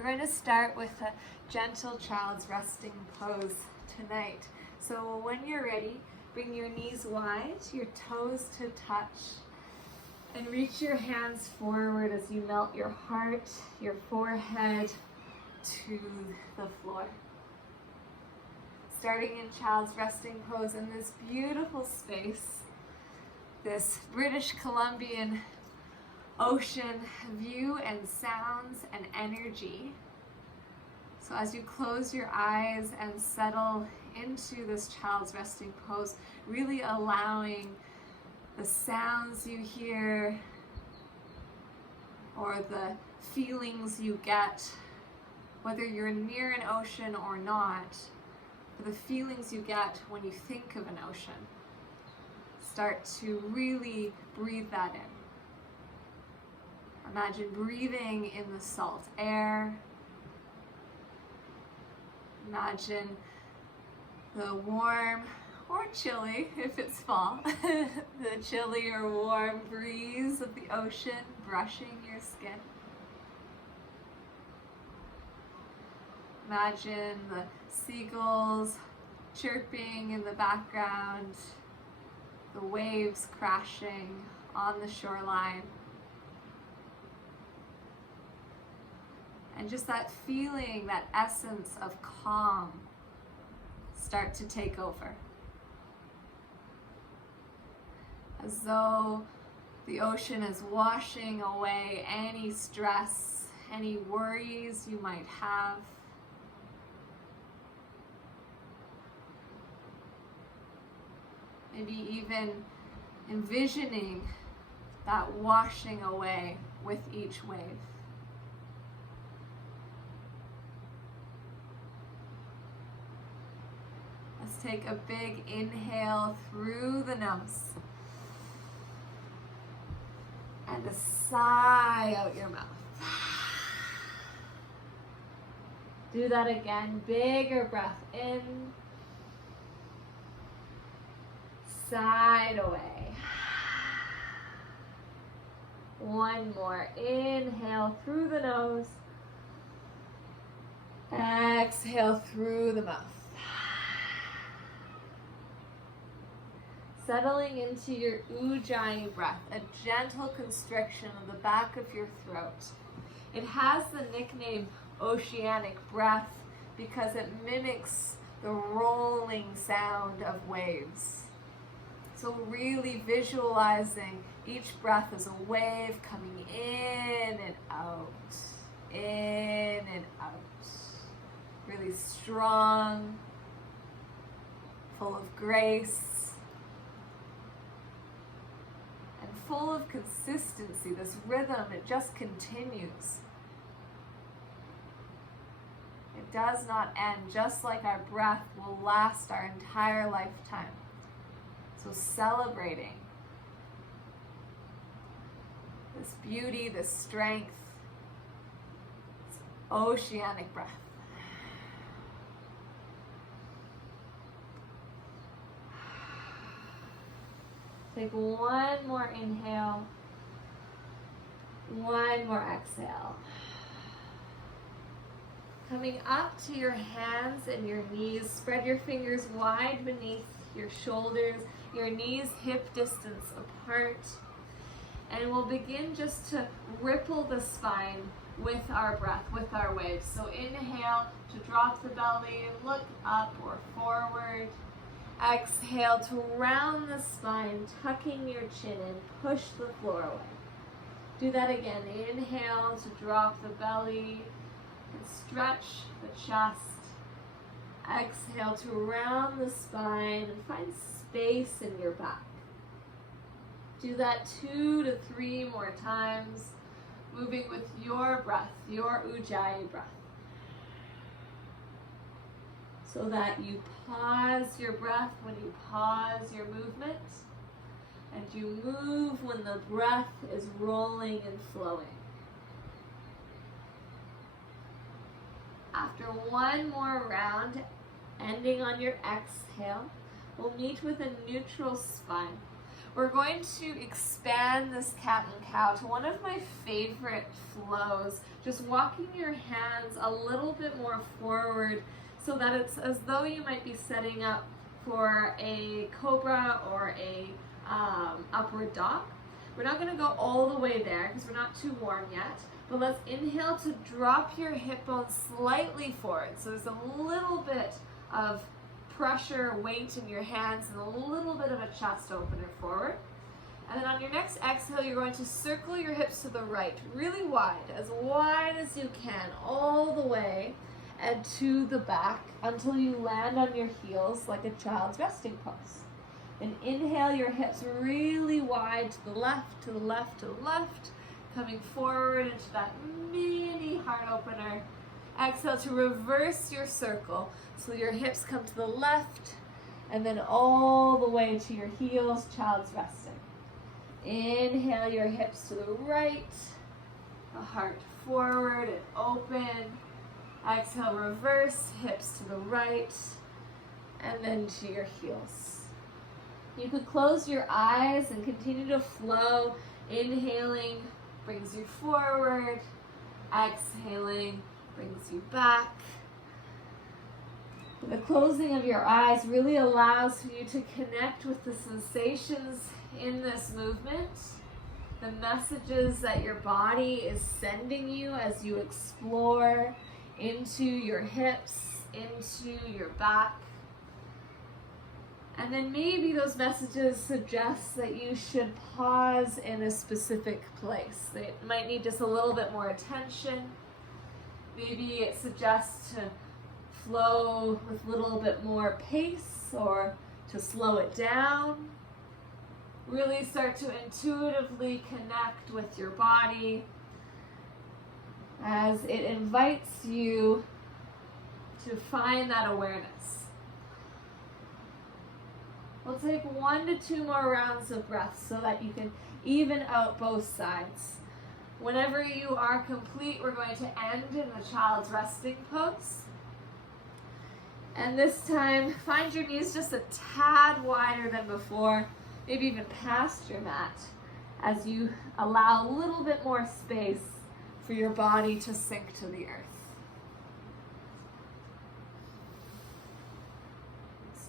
We're going to start with a gentle child's resting pose tonight. So when you're ready, bring your knees wide, your toes to touch, and reach your hands forward as you melt your heart, your forehead to the floor. Starting in child's resting pose in this beautiful space, this British Columbian ocean view and sounds and energy. So as you close your eyes and settle into this child's resting pose, really allowing the sounds you hear or the feelings you get, whether you're near an ocean or not, the feelings you get when you think of an ocean. Start to really breathe that in. Imagine breathing in the salt air. Imagine the warm or chilly, if it's fall, the chilly or warm breeze of the ocean brushing your skin. Imagine the seagulls chirping in the background, the waves crashing on the shoreline. And just that feeling, that essence of calm start to take over. As though the ocean is washing away any stress, any worries you might have. Maybe even envisioning that washing away with each wave. Let's take a big inhale through the nose. And a sigh out your mouth. Do that again, bigger breath in. Side away. One more, inhale through the nose. Exhale through the mouth. Settling into your ujjayi breath, a gentle constriction of the back of your throat. It has the nickname oceanic breath because it mimics the rolling sound of waves. So really visualizing each breath as a wave coming in and out, in and out. Really strong, full of grace. Full of consistency, this rhythm, it just continues. It does not end, just like our breath will last our entire lifetime. So celebrating this beauty, this strength, this oceanic breath. Take one more inhale, one more exhale. Coming up to your hands and your knees, spread your fingers wide beneath your shoulders, your knees hip distance apart. And we'll begin just to ripple the spine with our breath, with our waves. So inhale to drop the belly, look up or forward. Exhale to round the spine, tucking your chin in, push the floor away. Do that again. Inhale to drop the belly and stretch the chest. Exhale to round the spine and find space in your back. Do that 2 to 3 more times, moving with your breath, your ujjayi breath. So that you pause your breath when you pause your movement, and you move when the breath is rolling and flowing. After one more round, ending on your exhale, we'll meet with a neutral spine. we're going to expand this cat and cow to one of my favorite flows, just walking your hands a little bit more forward so that it's as though you might be setting up for a cobra or a upward dog. We're not going to go all the way there because we're not too warm yet, but let's inhale to drop your hip bone slightly forward. So there's a little bit of pressure, weight in your hands, and a little bit of a chest opener forward. And then on your next exhale, you're going to circle your hips to the right, really wide as you can, all the way and to the back until you land on your heels like a child's resting pose. And inhale your hips really wide to the left, to the left, to the left, coming forward into that mini heart opener. Exhale to reverse your circle. So your hips come to the left and then all the way to your heels, child's resting. Inhale your hips to the right, the heart forward and open. Exhale, reverse, hips to the right, and then to your heels. You could close your eyes and continue to flow. Inhaling brings you forward. Exhaling brings you back. The closing of your eyes really allows you to connect with the sensations in this movement, the messages that your body is sending you as you explore into your hips, into your back. And then maybe those messages suggest that you should pause in a specific place. It might need just a little bit more attention. Maybe it suggests to flow with a little bit more pace or to slow it down. Really start to intuitively connect with your body as it invites you to find that awareness. We'll take 1 to 2 more rounds of breath so that you can even out both sides. Whenever you are complete, we're going to end in the child's resting pose. And this time, find your knees just a tad wider than before, maybe even past your mat, as you allow a little bit more space for your body to sink to the earth.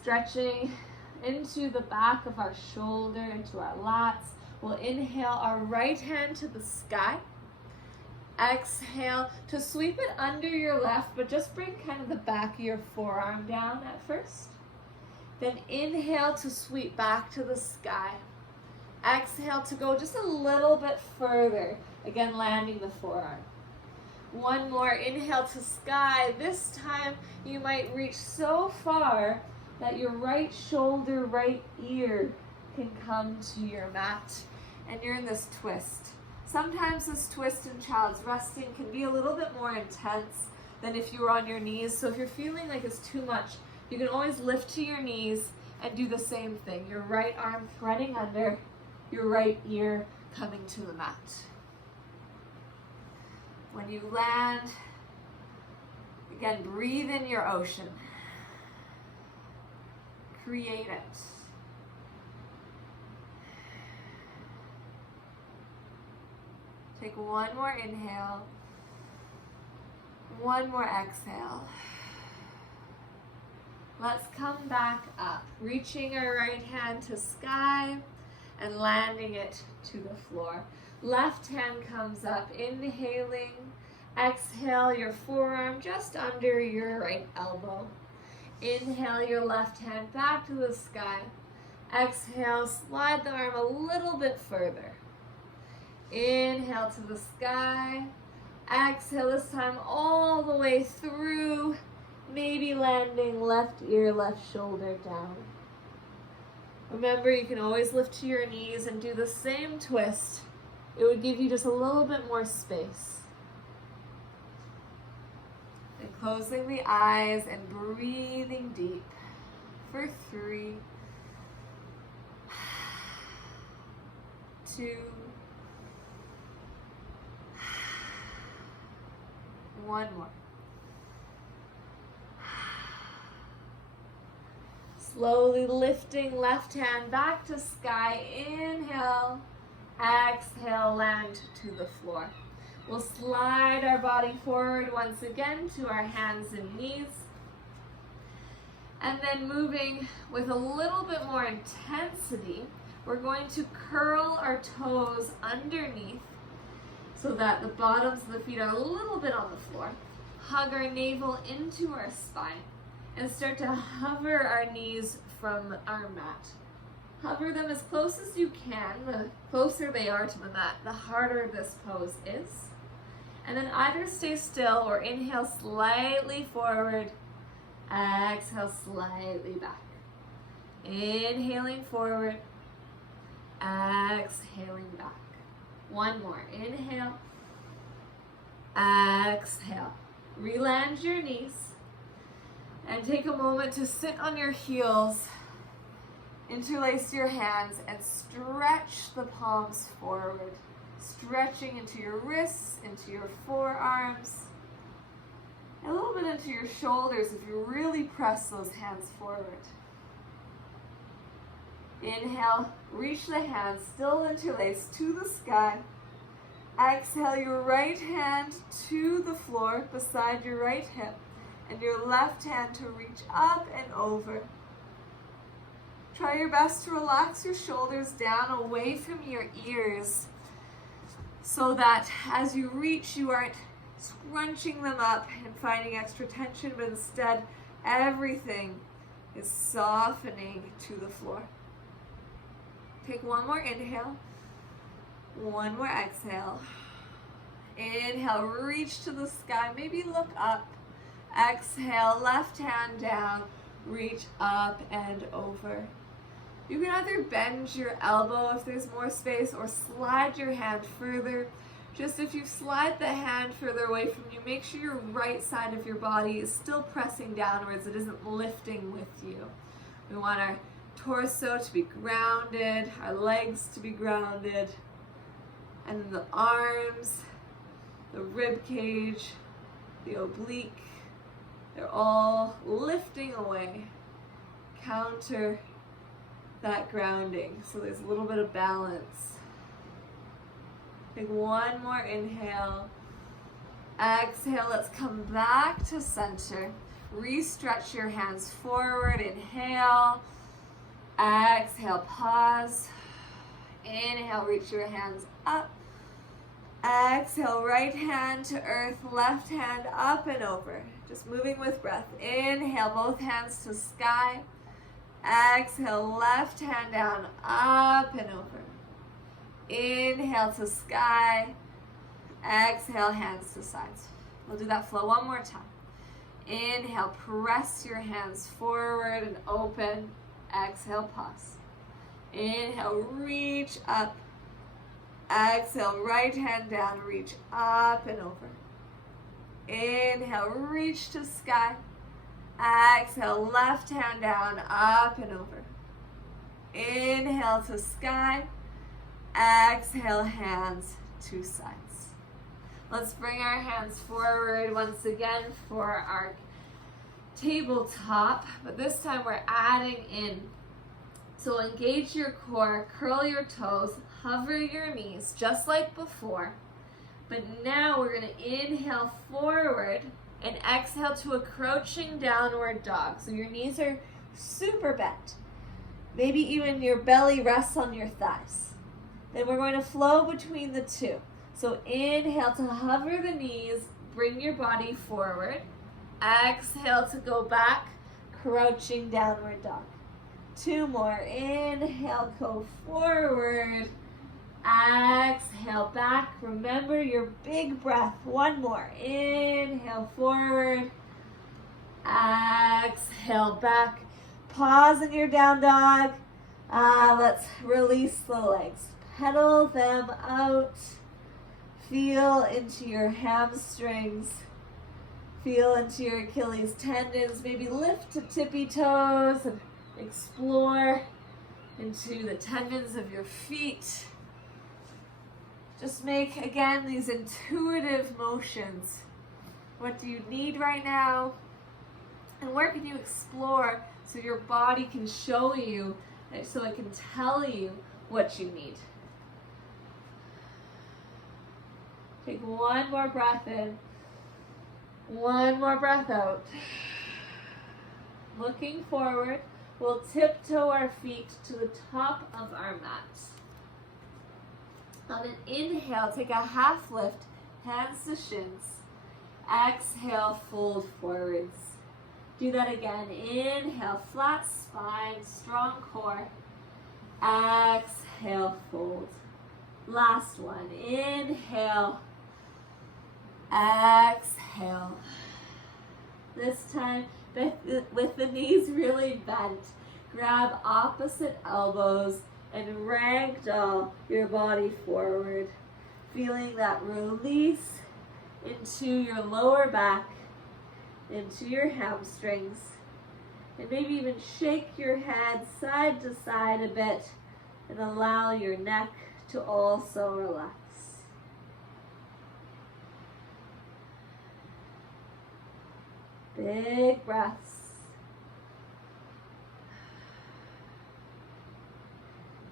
Stretching into the back of our shoulder, into our lats. We'll inhale our right hand to the sky. Exhale to sweep it under your left, but just bring kind of the back of your forearm down at first. Then inhale to sweep back to the sky. Exhale to go just a little bit further, again landing the forearm. One more, inhale to sky. This time you might reach so far that your right shoulder, right ear can come to your mat, and you're in this twist. Sometimes this twist in child's resting can be a little bit more intense than if you were on your knees, so if you're feeling like it's too much, you can always lift to your knees and do the same thing. Your right arm threading under, your right ear coming to the mat. When you land, again, breathe in your ocean. Create it. Take one more inhale, one more exhale. Let's come back up, reaching our right hand to sky and landing it to the floor. Left hand comes up, inhaling. Exhale your forearm just under your right elbow. Inhale your left hand back to the sky. Exhale, slide the arm a little bit further. Inhale to the sky. Exhale this time all the way through, maybe landing left ear, left shoulder down. Remember, you can always lift to your knees and do the same twist. It would give you just a little bit more space. And closing the eyes and breathing deep for 3, 2, 1 more. Slowly lifting left hand back to sky. Inhale. Exhale, land to the floor. We'll slide our body forward once again to our hands and knees. And then moving with a little bit more intensity, we're going to curl our toes underneath so that the bottoms of the feet are a little bit on the floor. Hug our navel into our spine and start to hover our knees from our mat. Hover them as close as you can. The closer they are to the mat, the harder this pose is. And then either stay still or inhale slightly forward. Exhale slightly back. Inhaling forward. Exhaling back. One more. Inhale. Exhale. Reland your knees. And take a moment to sit on your heels. Interlace your hands and stretch the palms forward. Stretching into your wrists, into your forearms. A little bit into your shoulders if you really press those hands forward. Inhale, reach the hands still interlaced to the sky. Exhale your right hand to the floor beside your right hip and your left hand to reach up and over. Try your best to relax your shoulders down away from your ears so that as you reach you aren't scrunching them up and finding extra tension, but instead everything is softening to the floor. Take one more inhale, one more exhale. Inhale, reach to the sky, maybe look up. Exhale, left hand down, reach up and over. You can either bend your elbow if there's more space or slide your hand further. Just if you slide the hand further away from you, make sure your right side of your body is still pressing downwards. It isn't lifting with you. We want our torso to be grounded, our legs to be grounded, and then the arms, the rib cage, the oblique, they're all lifting away. Counter that grounding so there's a little bit of balance. Take one more inhale. Exhale, let's come back to center. Re-stretch your hands forward. Inhale. Exhale, pause. Inhale, reach your hands up. Exhale, right hand to earth, left hand up and over. Just moving with breath. Inhale, both hands to sky. Exhale, left hand down, up and over. Inhale to sky. Exhale, hands to sides. We'll do that flow one more time. Inhale, press your hands forward and open. Exhale, pause. Inhale, reach up. Exhale, right hand down, reach up and over. Inhale, reach to sky. Exhale, left hand down, up and over. Inhale to sky. Exhale, hands to sides. Let's bring our hands forward once again for our tabletop, but this time we're adding in. So engage your core, curl your toes, hover your knees just like before. But now we're going to inhale forward and exhale to a crouching downward dog. So your knees are super bent. Maybe even your belly rests on your thighs. Then we're going to flow between the two. So inhale to hover the knees, bring your body forward. Exhale to go back, crouching downward dog. Two more. Inhale, go forward. Exhale, back. Remember your big breath. One more. Inhale, forward. Exhale, back. Pause in your down dog. Let's release the legs. Pedal them out. Feel into your hamstrings. Feel into your Achilles tendons. Maybe lift to tippy toes and explore into the tendons of your feet. Just make, again, these intuitive motions. What do you need right now? And where can you explore so your body can show you, so it can tell you what you need. Take one more breath in, one more breath out. Looking forward, we'll tiptoe our feet to the top of our mat. On an inhale, take a half lift, hands to shins. Exhale, fold forwards. Do that again. Inhale, flat spine, strong core. Exhale, fold. Last one. Inhale. Exhale. This time, with the knees really bent, grab opposite elbows and ragdoll your body forward. Feeling that release into your lower back, into your hamstrings, and maybe even shake your head side to side a bit and allow your neck to also relax. Big breaths.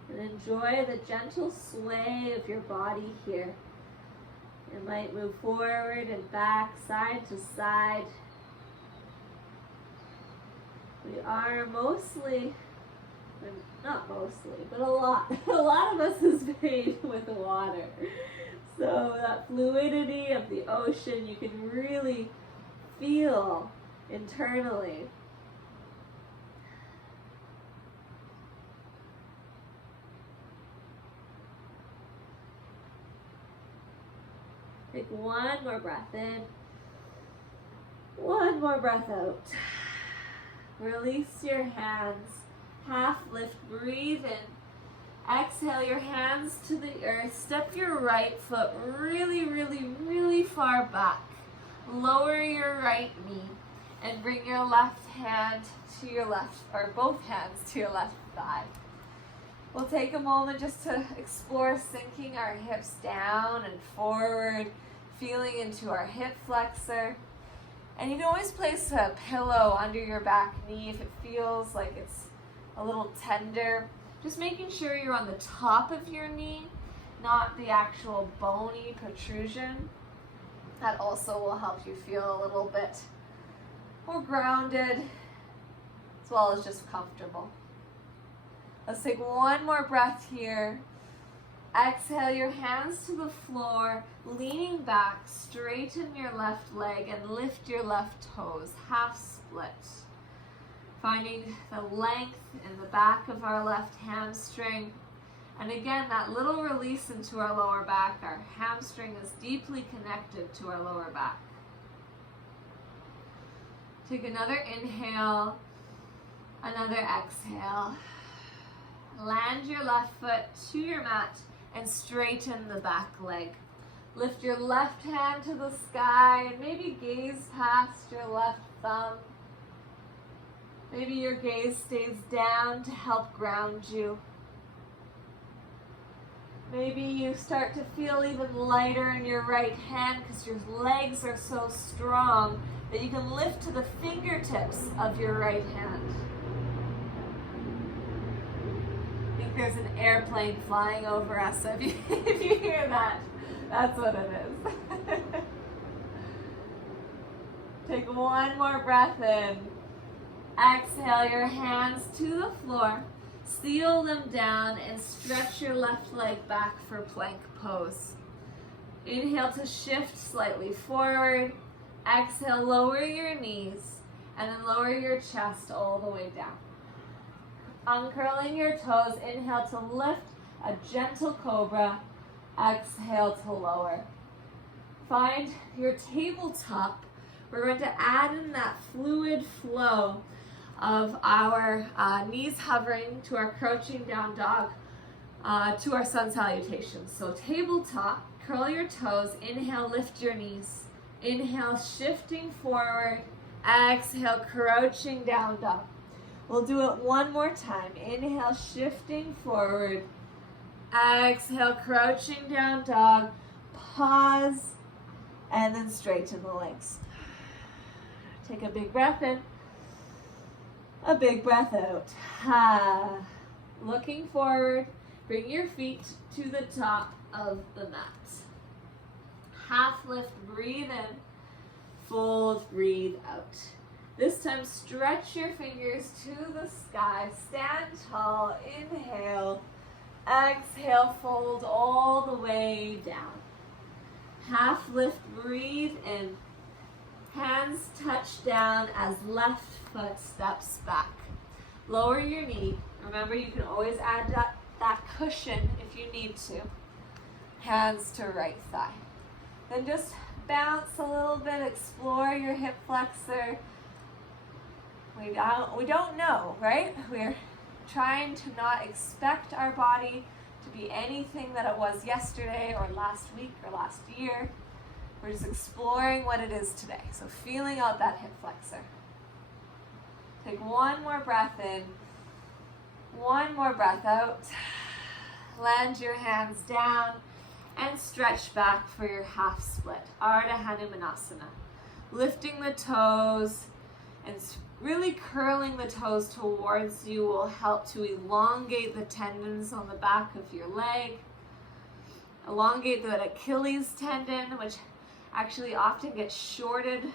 And enjoy the gentle sway of your body here. You might move forward and back, side to side. We are mostly, not mostly, but a lot of us is made with water. So that fluidity of the ocean you can really feel internally. Take one more breath in, one more breath out. Release your hands, half lift, breathe in. Exhale your hands to the earth. Step your right foot really, really, really far back. Lower your right knee and bring your left hand to your left, or both hands to your left thigh. We'll take a moment just to explore sinking our hips down and forward, feeling into our hip flexor. And you can always place a pillow under your back knee if it feels like it's a little tender. Just making sure you're on the top of your knee, not the actual bony protrusion. That also will help you feel a little bit more grounded, as well as just comfortable. Let's take one more breath here. Exhale your hands to the floor, leaning back, straighten your left leg and lift your left toes, half split. Finding the length in the back of our left hamstring. And again, that little release into our lower back. Our hamstring is deeply connected to our lower back. Take another inhale, another exhale. Land your left foot to your mat and straighten the back leg. Lift your left hand to the sky and maybe gaze past your left thumb. Maybe your gaze stays down to help ground you. Maybe you start to feel even lighter in your right hand because your legs are so strong that you can lift to the fingertips of your right hand. I think there's an airplane flying over us, so if you hear that, that's what it is. Take one more breath in. Exhale your hands to the floor. Seal them down and stretch your left leg back for plank pose. Inhale to shift slightly forward. Exhale, lower your knees and then lower your chest all the way down. Uncurling your toes, inhale to lift a gentle cobra. Exhale to lower. Find your tabletop. We're going to add in that fluid flow of our knees hovering to our crouching down dog, to our sun salutation. So tabletop, curl your toes, inhale, lift your knees. Inhale, shifting forward. Exhale, crouching down dog. We'll do it one more time. Inhale, shifting forward. Exhale, crouching down dog. Pause, and then straighten the legs. Take a big breath in. A big breath out. Ha. Looking forward, bring your feet to the top of the mat. Half lift, breathe in. Fold, breathe out. This time, stretch your fingers to the sky. Stand tall. Inhale. Exhale, fold all the way down. Half lift, breathe in. Hands touch down as left foot steps back. Lower your knee. Remember, you can always add that cushion if you need to. Hands to right thigh. Then just bounce a little bit, explore your hip flexor. We don't know, right? We're trying to not expect our body to be anything that it was yesterday or last week or last year. We're just exploring what it is today. So feeling out that hip flexor. Take one more breath in. One more breath out. Land your hands down and stretch back for your half split. Ardha Hanumanasana. Lifting the toes and really curling the toes towards you will help to elongate the tendons on the back of your leg. Elongate the Achilles tendon, which actually often gets shortened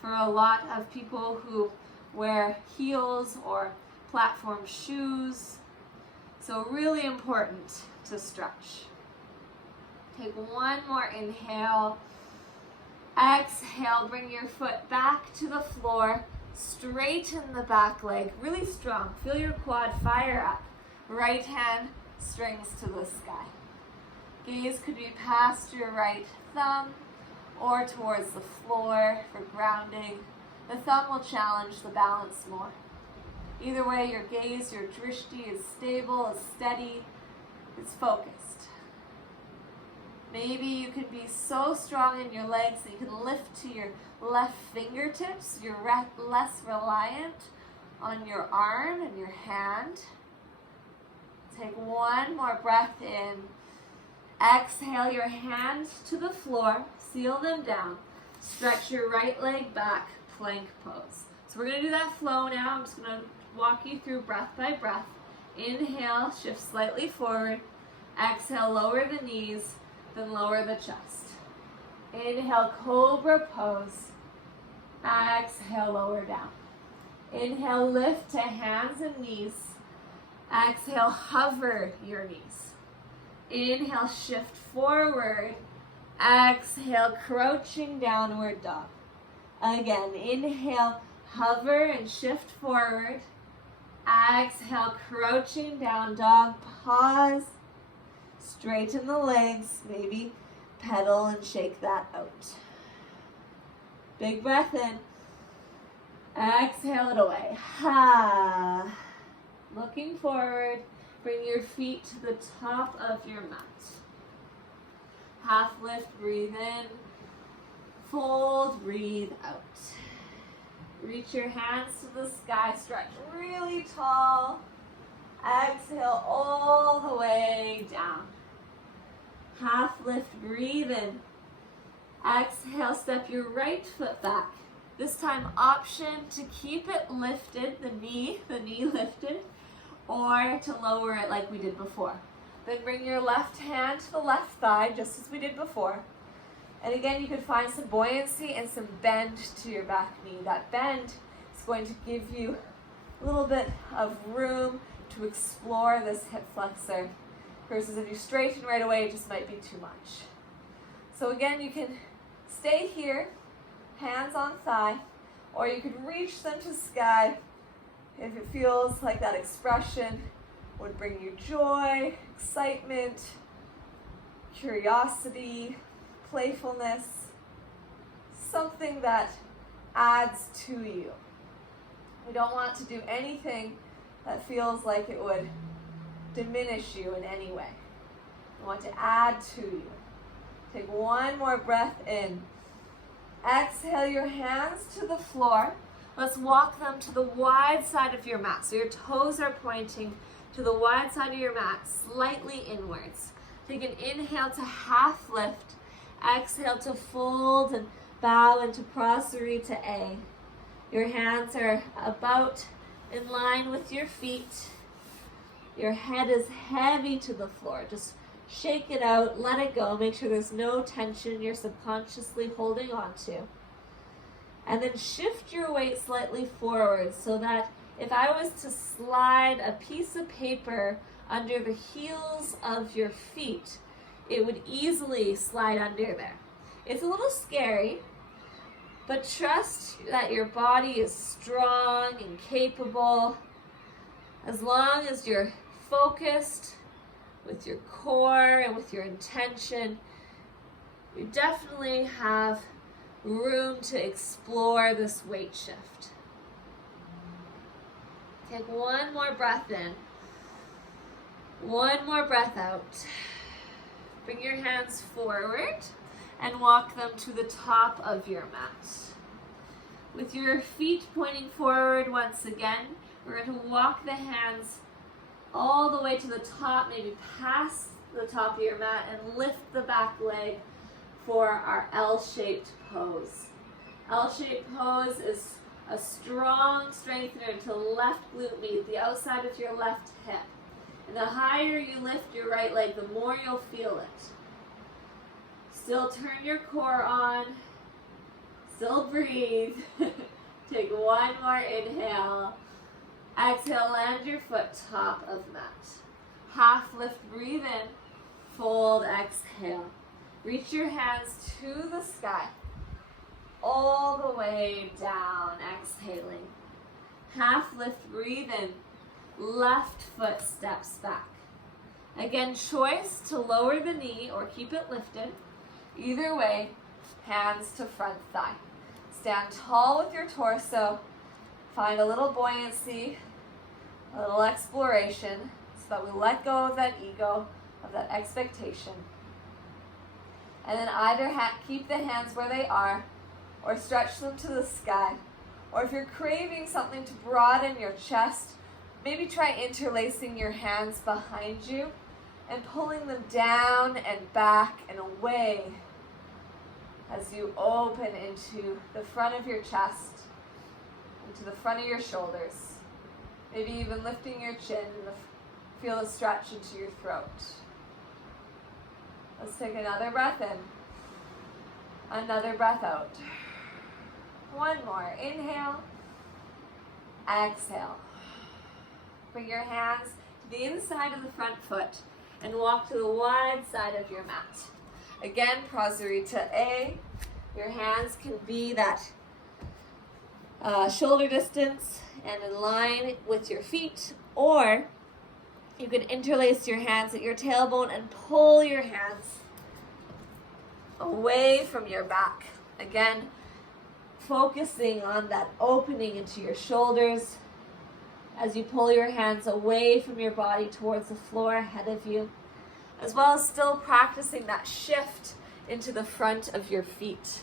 for a lot of people who wear heels or platform shoes. So really important to stretch. Take one more inhale. Exhale, bring your foot back to the floor. Straighten the back leg, really strong. Feel your quad fire up. Right hand strings to the sky. Gaze could be past your right thumb or towards the floor for grounding. The thumb will challenge the balance more. Either way, your gaze, your drishti is stable, is steady, it's focused. Maybe you can be so strong in your legs that you can lift to your left fingertips. You're less reliant on your arm and your hand. Take one more breath in. Exhale your hands to the floor. Seal them down. Stretch your right leg back. Plank pose. So we're going to do that flow now. I'm just going to walk you through breath by breath. Inhale, shift slightly forward. Exhale, lower the knees. Then lower the chest. Inhale, cobra pose. Exhale, lower down. Inhale, lift to hands and knees. Exhale, hover your knees. Inhale, shift forward. Exhale, crouching downward dog. Again, inhale, hover and shift forward. Exhale, crouching down dog. Pause. Straighten the legs, maybe pedal and shake that out. Big breath in. Exhale it away. Ha. Looking forward, bring your feet to the top of your mat. Half lift, breathe in. Fold, breathe out. Reach your hands to the sky, stretch really tall. Exhale all the way down. Half lift, breathe in. Exhale, step your right foot back. This time option to keep it lifted, the knee lifted, or to lower it like we did before. Then bring your left hand to the left thigh, just as we did before. And again, you can find some buoyancy and some bend to your back knee. That bend is going to give you a little bit of room to explore this hip flexor, versus if you straighten right away, it just might be too much. So again, you can stay here, hands on thigh, or you can reach them to sky if it feels like that expression would bring you joy, excitement, curiosity, playfulness, something that adds to you. We don't want to do anything that feels like it would diminish you in any way. We want to add to you. Take one more breath in. Exhale your hands to the floor. Let's walk them to the wide side of your mat. So your toes are pointing to the wide side of your mat, slightly inwards. Take an inhale to half lift. Exhale to fold and bow into Prasarita A. Your hands are about in line with your feet. Your head is heavy to the floor. Just shake it out, let it go. Make sure there's no tension you're subconsciously holding on to. And then shift your weight slightly forward so that if I was to slide a piece of paper under the heels of your feet, it would easily slide under there. It's a little scary, but trust that your body is strong and capable. As long as you're focused with your core and with your intention, you definitely have room to explore this weight shift. Take one more breath in. One more breath out. Bring your hands forward and walk them to the top of your mat. With your feet pointing forward once again, we're going to walk the hands all the way to the top, maybe past the top of your mat, and lift the back leg for our L-shaped pose. L-shaped pose is a strong strengthener to left glute med, the outside of your left hip. And the higher you lift your right leg, the more you'll feel it. Still turn your core on. Still breathe. Take one more inhale. Exhale, land your foot top of mat. Half lift, breathe in. Fold, exhale. Reach your hands to the sky. All the way down, exhaling. Half lift, breathe in. Left foot steps back. Again, choice to lower the knee or keep it lifted. Either way, hands to front thigh. Stand tall with your torso. Find a little buoyancy, a little exploration, so that we let go of that ego, of that expectation. And then either keep the hands where they are, or stretch them to the sky. Or if you're craving something to broaden your chest, maybe try interlacing your hands behind you and pulling them down and back and away as you open into the front of your chest, into the front of your shoulders. Maybe even lifting your chin and feel a stretch into your throat. Let's take another breath in, another breath out. One more. Inhale, exhale. Bring your hands to the inside of the front foot and walk to the wide side of your mat. Again, Prasarita A. Your hands can be that shoulder distance and in line with your feet, or you can interlace your hands at your tailbone and pull your hands away from your back. Again, focusing on that opening into your shoulders as you pull your hands away from your body towards the floor ahead of you, as well as still practicing that shift into the front of your feet.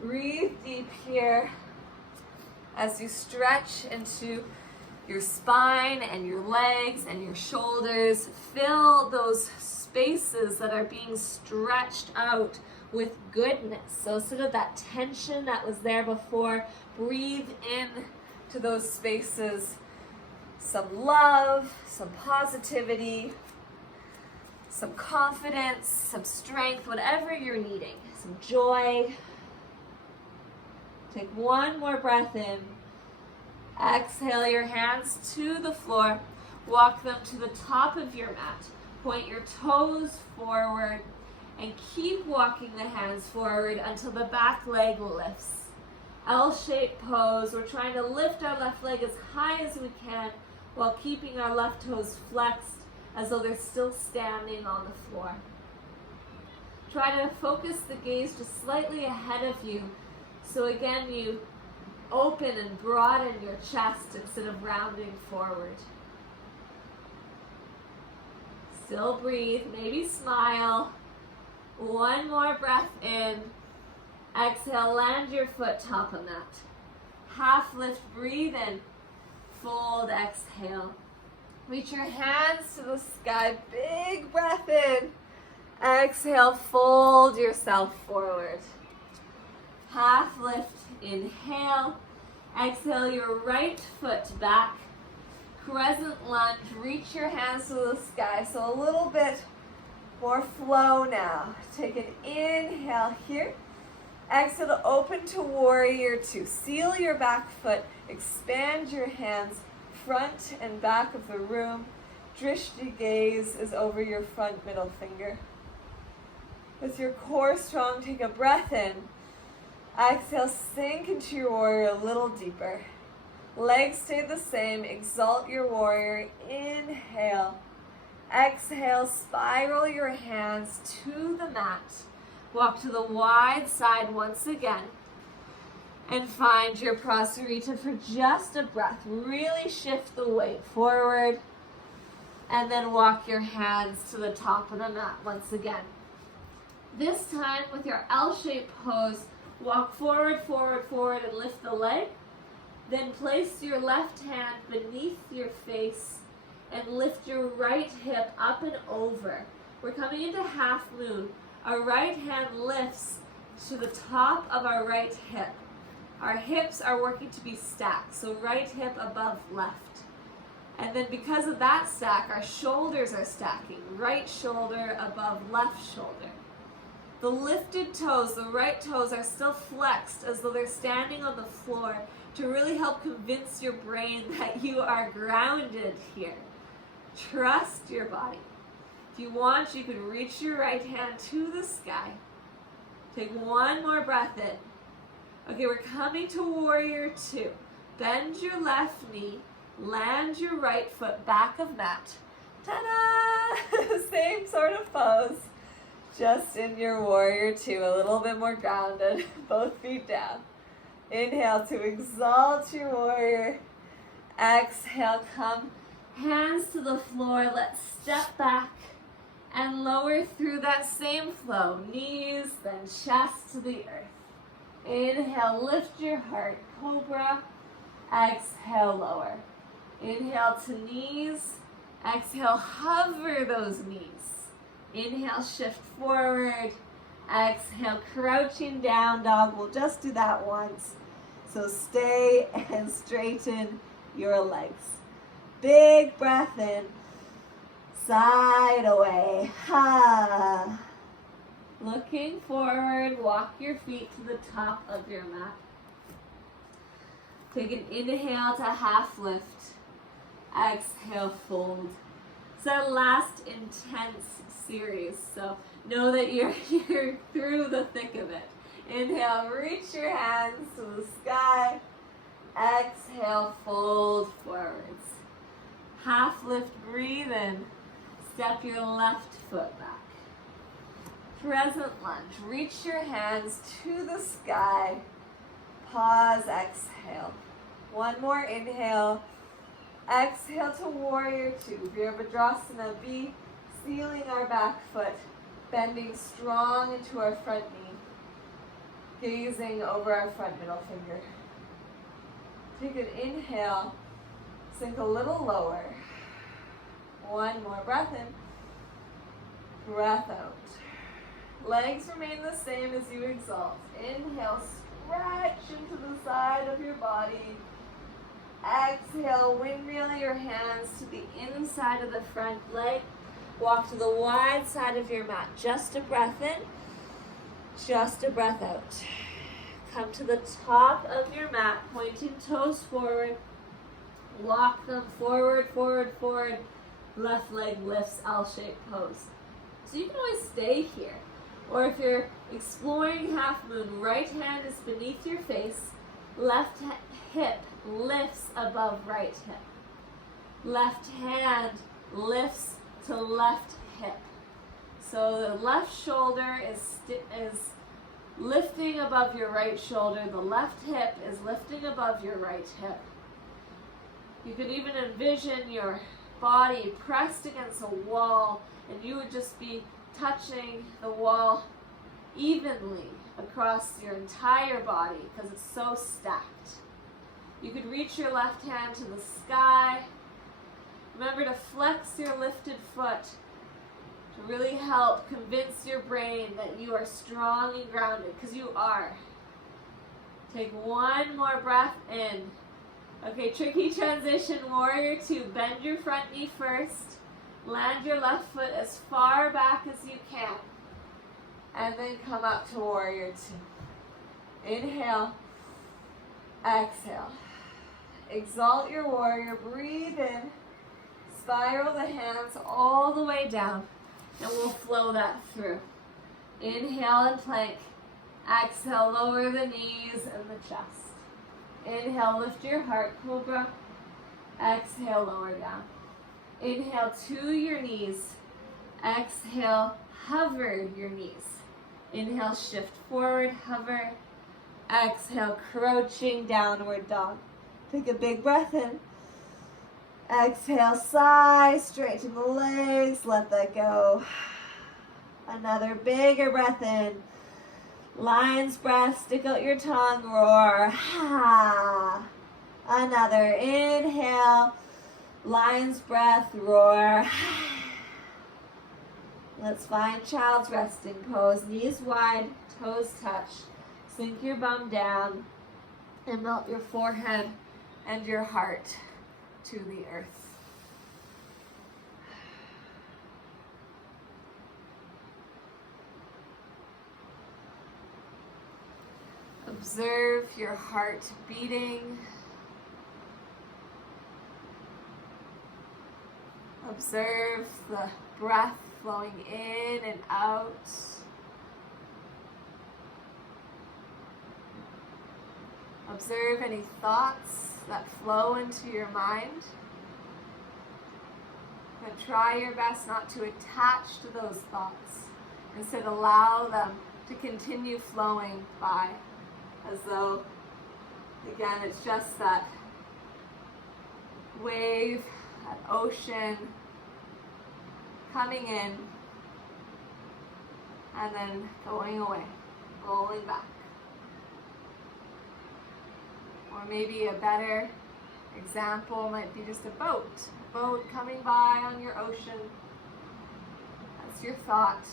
Breathe deep here as you stretch into your spine and your legs and your shoulders. Fill those spaces that are being stretched out with goodness. So instead of that tension that was there before, breathe in to those spaces some love, some positivity, some confidence, some strength, whatever you're needing, some joy. Take one more breath in. Exhale your hands to the floor. Walk them to the top of your mat. Point your toes forward and keep walking the hands forward until the back leg lifts. L-shaped pose. We're trying to lift our left leg as high as we can while keeping our left toes flexed as though they're still standing on the floor. Try to focus the gaze just slightly ahead of you. So again, you open and broaden your chest instead of rounding forward. Still breathe, maybe smile. One more breath in. Exhale, land your foot top of mat. Half lift, breathe in. Fold, exhale. Reach your hands to the sky. Big breath in. Exhale, fold yourself forward. half lift, inhale. Exhale your right foot back. Crescent lunge, reach your hands to the sky. So a little bit more flow now. Take an inhale here. Exhale to open to warrior two. Seal your back foot, expand your hands, front and back of the room. Drishti gaze is over your front middle finger. With your core strong, take a breath in. Exhale, sink into your warrior a little deeper. Legs stay the same. Exalt your warrior. Inhale. Exhale, spiral your hands to the mat. Walk to the wide side once again. And find your prasarita for just a breath. Really shift the weight forward. And then walk your hands to the top of the mat once again. This time with your L-shaped pose, walk forward, forward, forward, and lift the leg. Then place your left hand beneath your face and lift your right hip up and over. We're coming into half moon. Our right hand lifts to the top of our right hip. Our hips are working to be stacked, so right hip above left. And then because of that stack, our shoulders are stacking. Right shoulder above left shoulder. The lifted toes, the right toes, are still flexed as though they're standing on the floor to really help convince your brain that you are grounded here. Trust your body. If you want, you can reach your right hand to the sky. Take one more breath in. Okay, we're coming to warrior two. Bend your left knee, land your right foot back of mat. Ta-da! Same sort of pose. Just in your warrior two, a little bit more grounded, both feet down. Inhale to exalt your warrior. Exhale, come hands to the floor. Let's step back and lower through that same flow. Knees, then chest to the earth. Inhale, lift your heart, cobra. Exhale, lower. Inhale to knees. Exhale, hover those knees. Inhale, shift forward. Exhale, crouching down dog. We'll just do that once. So stay and straighten your legs. Big breath in. Side away. Ha. Looking forward, walk your feet to the top of your mat. Take an inhale to half lift. Exhale, fold. It's our last intense series, so know that you're through the thick of it. Inhale, reach your hands to the sky. Exhale, fold forwards. Half lift, breathe in. Step your left foot back. Crescent lunge. Reach your hands to the sky. Pause, exhale. One more inhale. Exhale to warrior two. Virabhadrasana B. Sealing our back foot, bending strong into our front knee, gazing over our front middle finger. Take an inhale, sink a little lower. One more breath in, breath out. Legs remain the same as you exalt. Inhale, stretch into the side of your body. Exhale, windmill your hands to the inside of the front leg. Walk to the wide side of your mat. Just a breath in, just a breath out. Come to the top of your mat, pointing toes forward. Walk them forward, forward, forward. Left leg lifts, L-shaped pose. So you can always stay here. Or if you're exploring half moon, right hand is beneath your face. Left hip lifts above right hip. Left hand lifts to left hip. So the left shoulder is lifting above your right shoulder. The left hip is lifting above your right hip. You could even envision your body pressed against a wall, and you would just be touching the wall evenly across your entire body because it's so stacked. You could reach your left hand to the sky. Remember to flex your lifted foot to really help convince your brain that you are strong and grounded, because you are. Take one more breath in. Okay, tricky transition, warrior two. Bend your front knee first. Land your left foot as far back as you can. And then come up to warrior two. Inhale. Exhale. Exalt your warrior. Breathe in. Spiral the hands all the way down. And we'll flow that through. Inhale and plank. Exhale, lower the knees and the chest. Inhale, lift your heart, cobra. Exhale, lower down. Inhale to your knees. Exhale, hover your knees. Inhale, shift forward, hover. Exhale, crouching downward dog. Take a big breath in. Exhale, sigh, straighten the legs, let that go. Another bigger breath in. Lion's breath, stick out your tongue, roar. Another inhale. Lion's breath, roar. Let's find child's resting pose. Knees wide, toes touch. Sink your bum down and melt your forehead and your heart to the earth. Observe your heart beating. Observe the breath flowing in and out. Observe any thoughts that flow into your mind. But try your best not to attach to those thoughts. Instead, allow them to continue flowing by, as though, again, it's just that wave, that ocean coming in and then going away, rolling back. Or maybe a better example might be just a boat coming by on your ocean. That's your thought.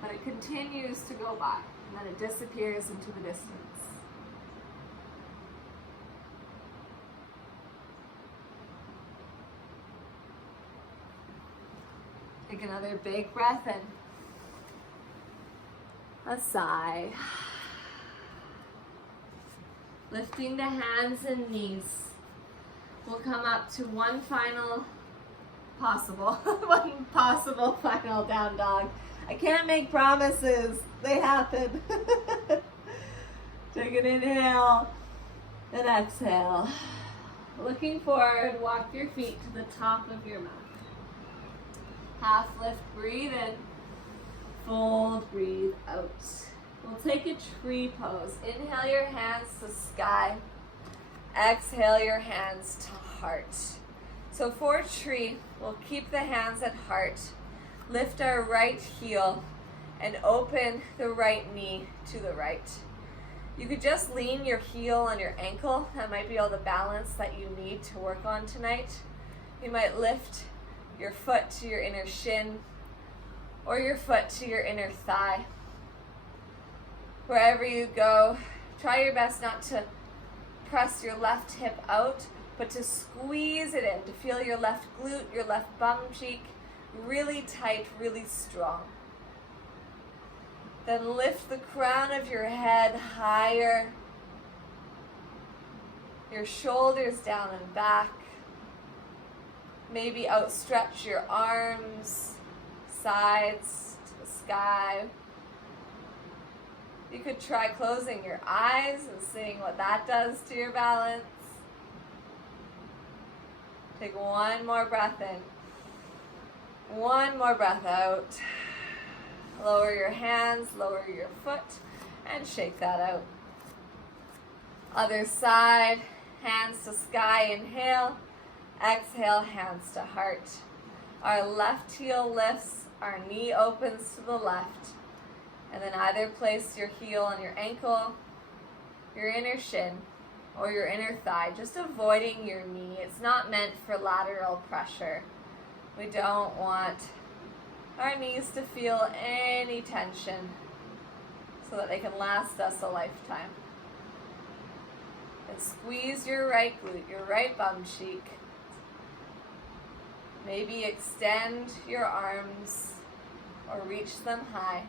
But it continues to go by, and then it disappears into the distance. Take another big breath in. A sigh. Lifting the hands and knees. We'll come up to one possible final down dog. I can't make promises. They happen. Take an inhale and exhale. Looking forward, walk your feet to the top of your mat. Half lift, breathe in. Fold, breathe out. We'll take a tree pose. Inhale your hands to sky. Exhale your hands to heart. So for tree, we'll keep the hands at heart. Lift our right heel and open the right knee to the right. You could just lean your heel on your ankle. That might be all the balance that you need to work on tonight. You might lift your foot to your inner shin or your foot to your inner thigh. Wherever you go, try your best not to press your left hip out, but to squeeze it in, to feel your left glute, your left bum cheek really tight, really strong. Then lift the crown of your head higher, your shoulders down and back. Maybe outstretch your arms, sides to the sky. You could try closing your eyes and seeing what that does to your balance. Take one more breath in. One more breath out. Lower your hands, lower your foot, and shake that out. Other side, hands to sky, inhale. Exhale, hands to heart. Our left heel lifts, our knee opens to the left. And then either place your heel on your ankle, your inner shin, or your inner thigh, just avoiding your knee. It's not meant for lateral pressure. We don't want our knees to feel any tension. so that they can last us a lifetime. And squeeze your right glute, your right bum cheek. Maybe extend your arms or reach them high.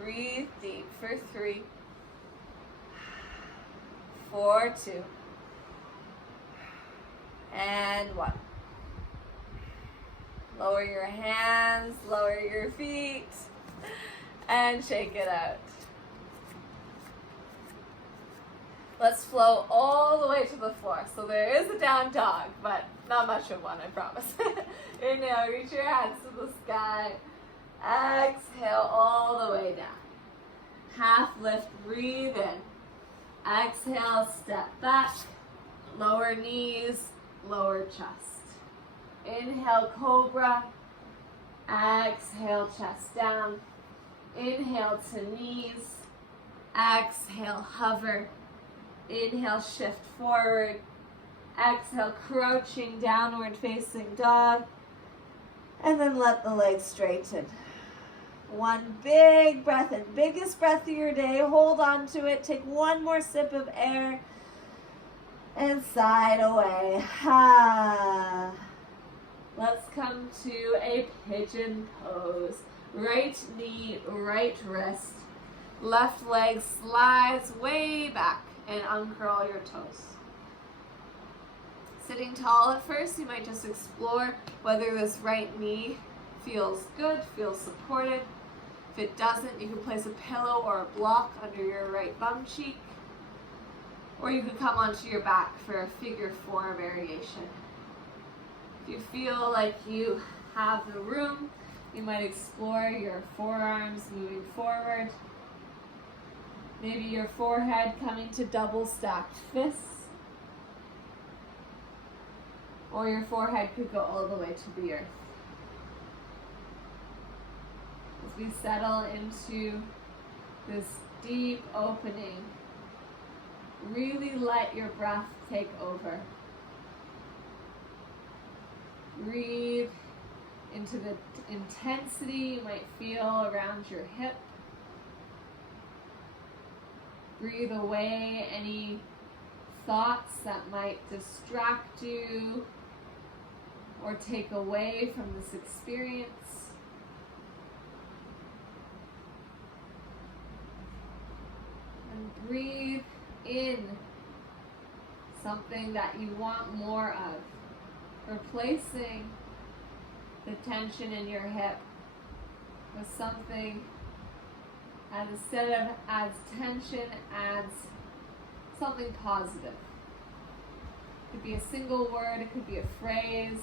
Breathe deep for 3, 4, 2, and 1. Lower your hands, lower your feet, and shake it out. Let's flow all the way to the floor. So there is a down dog, but not much of one, I promise. Inhale, reach your hands to the sky. Exhale all the way down. Half lift, breathe in. Exhale, step back. Lower knees, lower chest. Inhale, cobra. Exhale, chest down. Inhale to knees. Exhale, hover. Inhale, shift forward. Exhale, crouching downward facing dog. And then let the legs straighten. One big breath in. Biggest breath of your day. Hold on to it. Take one more sip of air. And sigh it away. Ha. Let's come to a pigeon pose. Right knee, right wrist. Left leg slides way back. And uncurl your toes. Sitting tall at first, you might just explore whether this right knee feels good, feels supported. If it doesn't, you can place a pillow or a block under your right bum cheek. Or you can come onto your back for a figure 4 variation. If you feel like you have the room, you might explore your forearms moving forward. Maybe your forehead coming to double stacked fists. Or your forehead could go all the way to the earth. As we settle into this deep opening, really let your breath take over. Breathe into the intensity you might feel around your hip. Breathe away any thoughts that might distract you or take away from this experience. And breathe in something that you want more of, replacing the tension in your hip with something. And instead of adds tension, adds something positive. It could be a single word, it could be a phrase.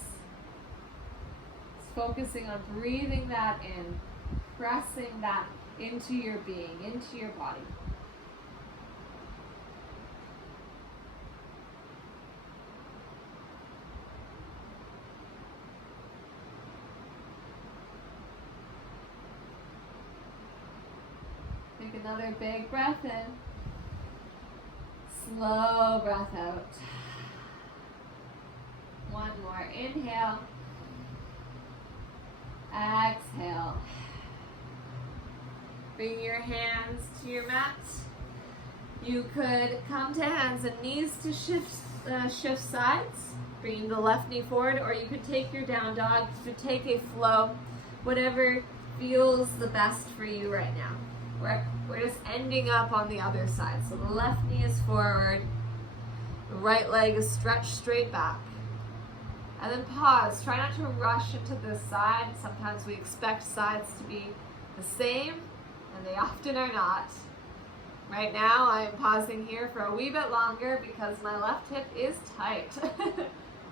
It's focusing on breathing that in, pressing that into your being, into your body. Take another big breath in. Slow breath out. One more. Inhale. Exhale. Bring your hands to your mat. You could come to hands and knees to shift sides, bringing the left knee forward, or you could take your down dog to take a flow, whatever feels the best for you right now. We're just ending up on the other side. So the left knee is forward, the right leg is stretched straight back. And then pause. Try not to rush into this side. Sometimes we expect sides to be the same, and they often are not. Right now, I am pausing here for a wee bit longer because my left hip is tight.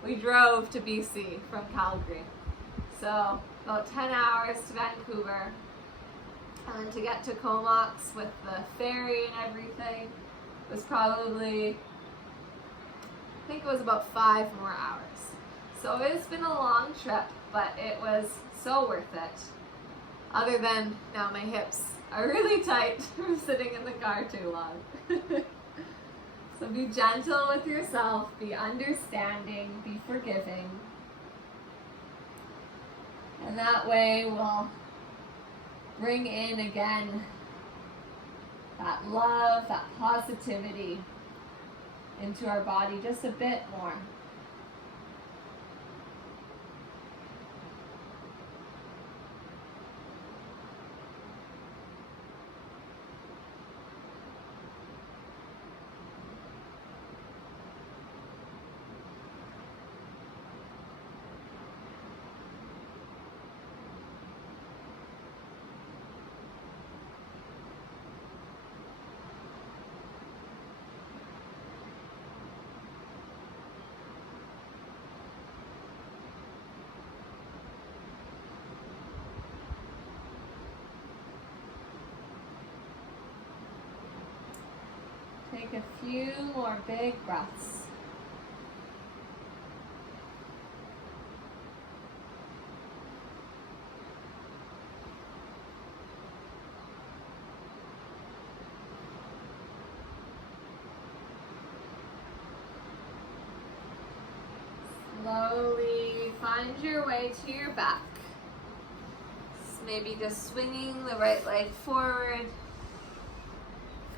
We drove to BC from Calgary. So about 10 hours to Vancouver. And then to get to Comox with the ferry and everything was probably, I think it was about 5 more hours. So it's been a long trip, but it was so worth it. Other than now my hips are really tight from sitting in the car too long. So be gentle with yourself, be understanding, be forgiving. And that way we'll bring in again that love, that positivity into our body just a bit more. Take a few more big breaths. Slowly find your way to your back. Maybe just swinging the right leg forward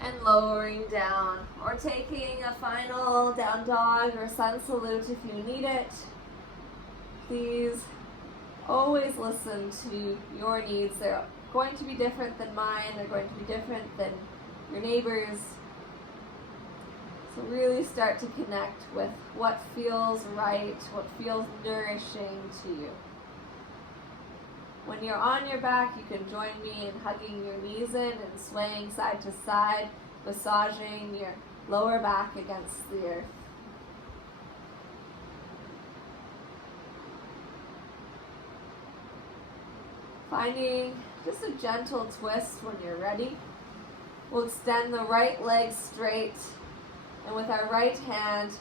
and lowering down, or taking a final down dog or sun salute if you need it. Please always listen to your needs. They're going to be different than mine. They're going to be different than your neighbors. So really start to connect with what feels right, what feels nourishing to you. When you're on your back, you can join me in hugging your knees in and swaying side to side, massaging your lower back against the earth. Finding just a gentle twist when you're ready. We'll extend the right leg straight, and with our right hand,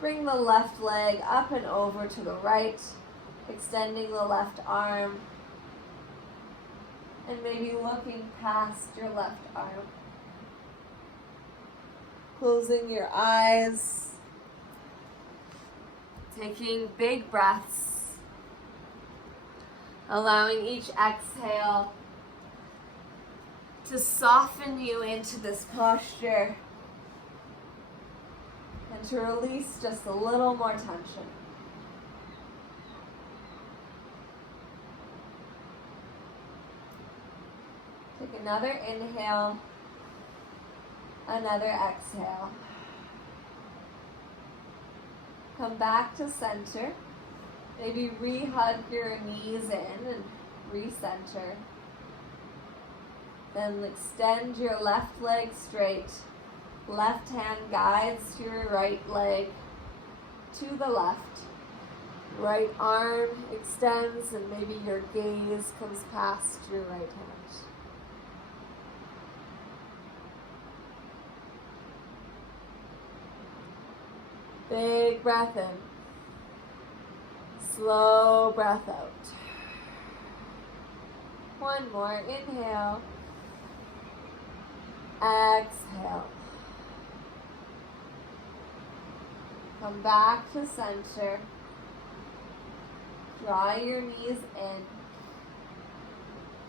bring the left leg up and over to the right, extending the left arm, and maybe looking past your left arm. Closing your eyes. Taking big breaths. Allowing each exhale to soften you into this posture and to release just a little more tension. Take another inhale, another exhale. Come back to center. Maybe re-hug your knees in and re-center. Then extend your left leg straight. Left hand guides your right leg to the left. Right arm extends and maybe your gaze comes past your right hand. Big breath in. Slow breath out. One more. Inhale. Exhale. Come back to center. Draw your knees in.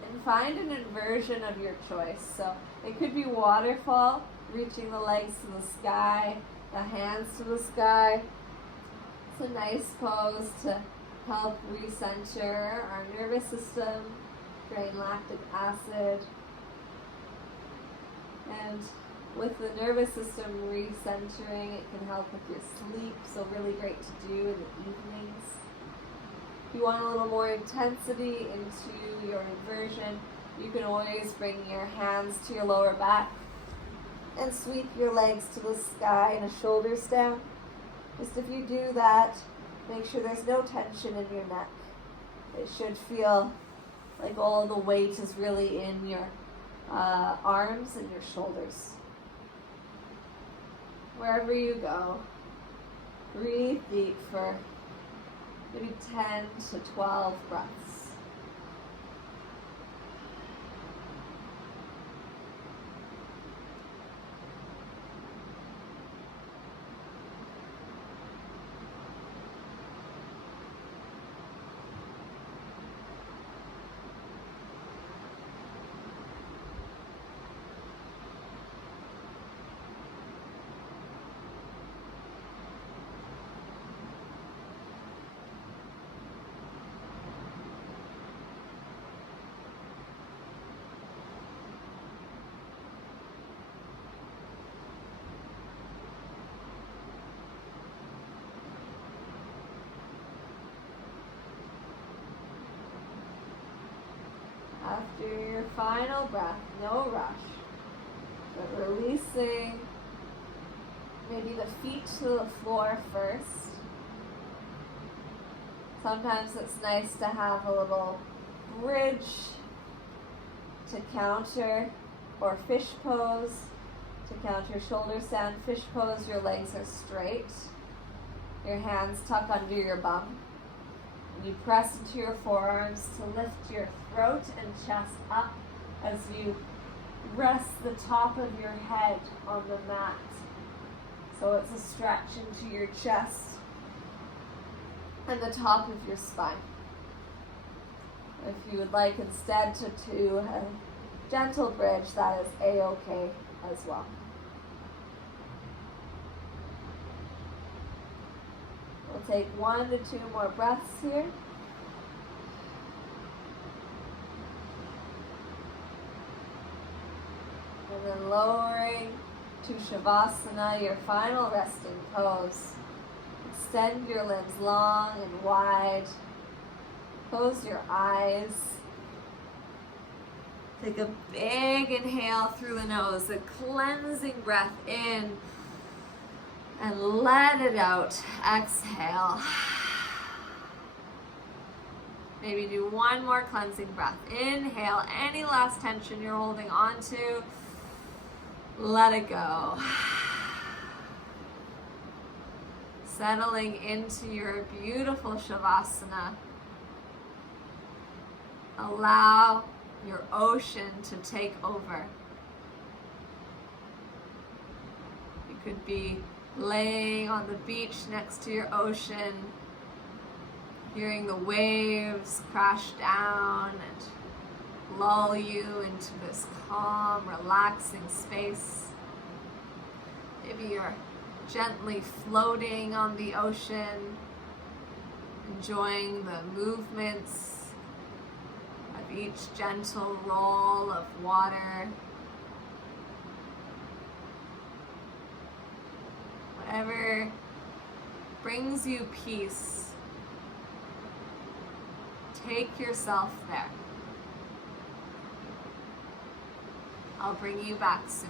And find an inversion of your choice. So it could be waterfall, reaching the legs to the sky, the hands to the sky. It's a nice pose to help recenter our nervous system, drain lactic acid. And with the nervous system recentering, it can help with your sleep, so really great to do in the evenings. If you want a little more intensity into your inversion, you can always bring your hands to your lower back and sweep your legs to the sky in a shoulder stand. Just if you do that, make sure there's no tension in your neck. It should feel like all the weight is really in your arms and your shoulders. Wherever you go, breathe deep for maybe 10 to 12 breaths. After your final breath, no rush, but releasing maybe the feet to the floor first. Sometimes it's nice to have a little bridge to counter, or fish pose to counter shoulder stand. Fish pose, your legs are straight, your hands tuck under your bum. You press into your forearms to lift your throat and chest up as you rest the top of your head on the mat. So it's a stretch into your chest and the top of your spine. If you would like instead to do a gentle bridge, that is a-okay as well. We'll take 1 to 2 more breaths here. And then lowering to Shavasana, your final resting pose. Extend your limbs long and wide. Close your eyes. Take a big inhale through the nose, a cleansing breath in, and let it out. Exhale. Maybe do 1 more cleansing breath. Inhale, any last tension you're holding on to, let it go. Settling into your beautiful Shavasana. Allow your ocean to take over. You could be laying on the beach next to your ocean, hearing the waves crash down and lull you into this calm, relaxing space. Maybe you're gently floating on the ocean, enjoying the movements of each gentle roll of water. Whatever brings you peace, take yourself there. I'll bring you back soon.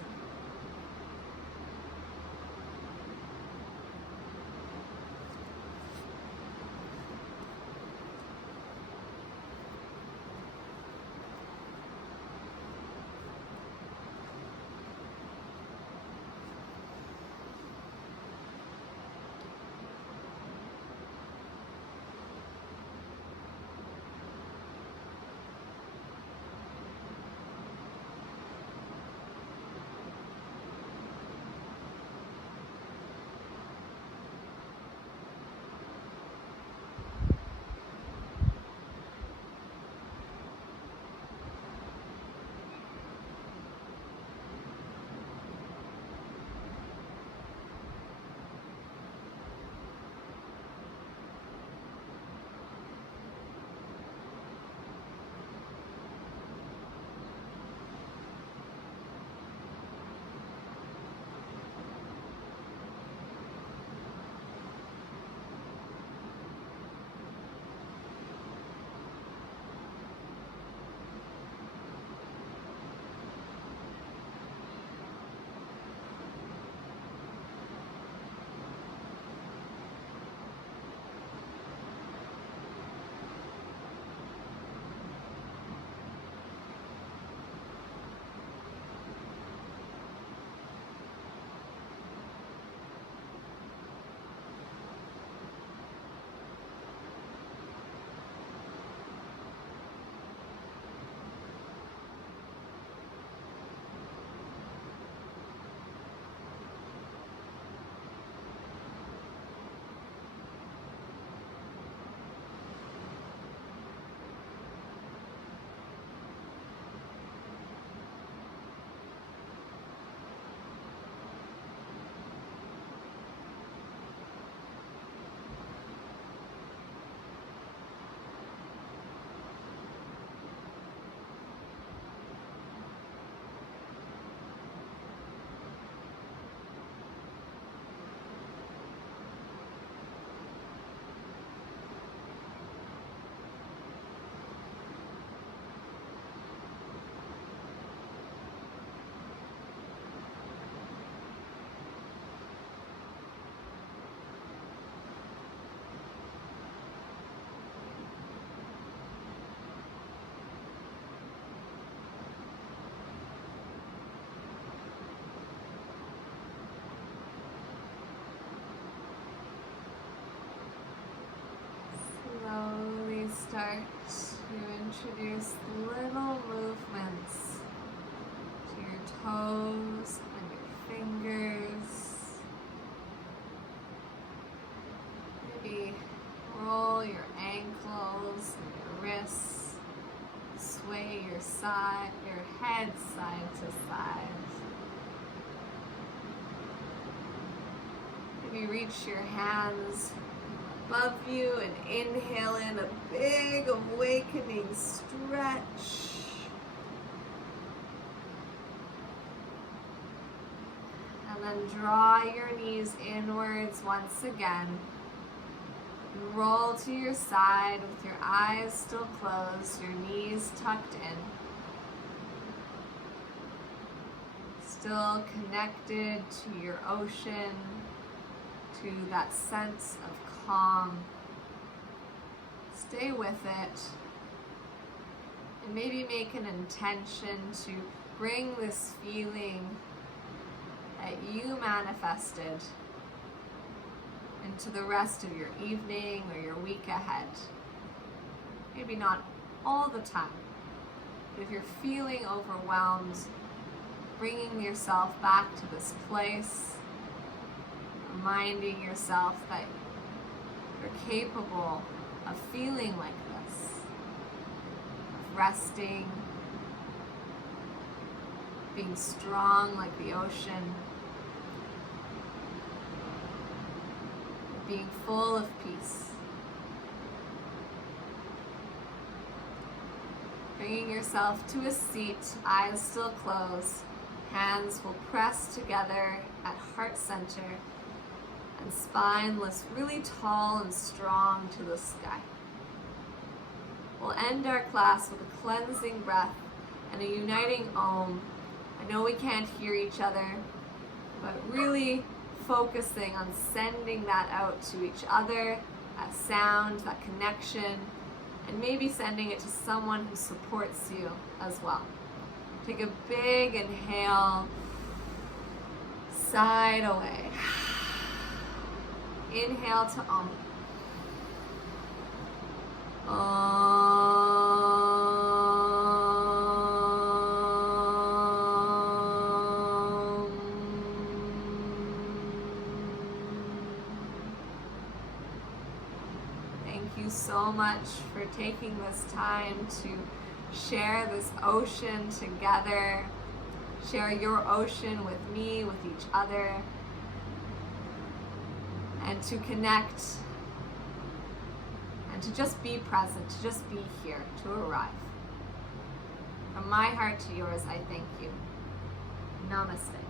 introduce little movements to your toes and your fingers. Maybe roll your ankles and your wrists. Sway your head side to side. Maybe reach your hands above you and inhale in a big awakening stretch. And then draw your knees inwards once again. Roll to your side with your eyes still closed, your knees tucked in. Still connected to your ocean, to that sense of calm. Stay with it. And maybe make an intention to bring this feeling that you manifested into the rest of your evening or your week ahead. Maybe not all the time, but if you're feeling overwhelmed, bringing yourself back to this place, reminding yourself that you're capable of feeling like this, of resting, being strong like the ocean, being full of peace. Bringing yourself to a seat, eyes still closed, hands will press together at heart center, and spine lifts really tall and strong to the sky. We'll end our class with a cleansing breath and a uniting Om. I know we can't hear each other, but really focusing on sending that out to each other, that sound, that connection, and maybe sending it to someone who supports you as well. Take a big inhale, side away. Inhale to Om. Thank you so much for taking this time to share this ocean together. Share your ocean with me, with each other, and to connect and to just be present, to just be here, to arrive. From my heart to yours, I thank you. Namaste.